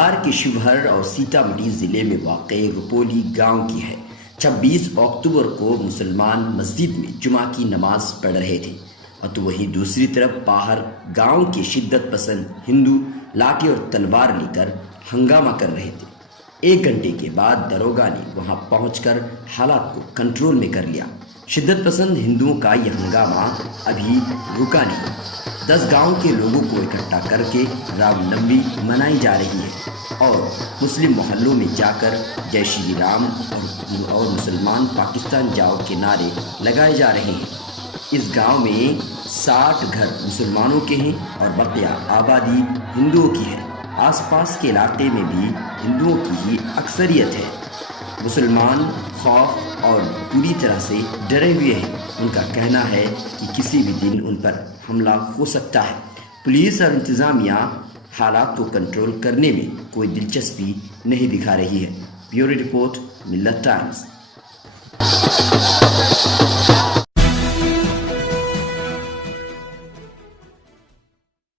بہار کے شیوہر اور سیتامڑھی ضلع میں واقع رپولی گاؤں کی ہے۔ 26 اکتوبر کو مسلمان مسجد میں جمعہ کی نماز پڑھ رہے تھے اور تو وہیں دوسری طرف باہر گاؤں کے شدت پسند ہندو لاٹھی اور تلوار لے کر ہنگامہ کر رہے تھے۔ 1 گھنٹے کے بعد داروغہ نے وہاں پہنچ کر حالات کو کنٹرول میں کر لیا۔ شدت پسند ہندوؤں کا یہ ہنگامہ ابھی رکا نہیں۔ 10 گاؤں کے لوگوں کو اکٹھا کر کے رام نومی منائی جا رہی ہے اور مسلم محلوں میں جا کر جے شری رام اور مسلمان پاکستان جاؤ کے نعرے لگائے جا رہے ہیں۔ اس گاؤں میں 60 گھر مسلمانوں کے ہیں اور بقیہ آبادی ہندوؤں کی ہے۔ آس پاس کے علاقے میں بھی ہندوؤں کی ہی اکثریت ہے۔ مسلمان خوف اور پوری طرح سے ڈرے ہوئے ہیں۔ ان کا کہنا ہے کہ کسی بھی دن ان پر حملہ ہو سکتا ہے۔ پولیس اور انتظامیہ حالات کو کنٹرول کرنے میں کوئی دلچسپی نہیں دکھا رہی ہے۔ بیورو رپورٹ، ملت ٹائمز۔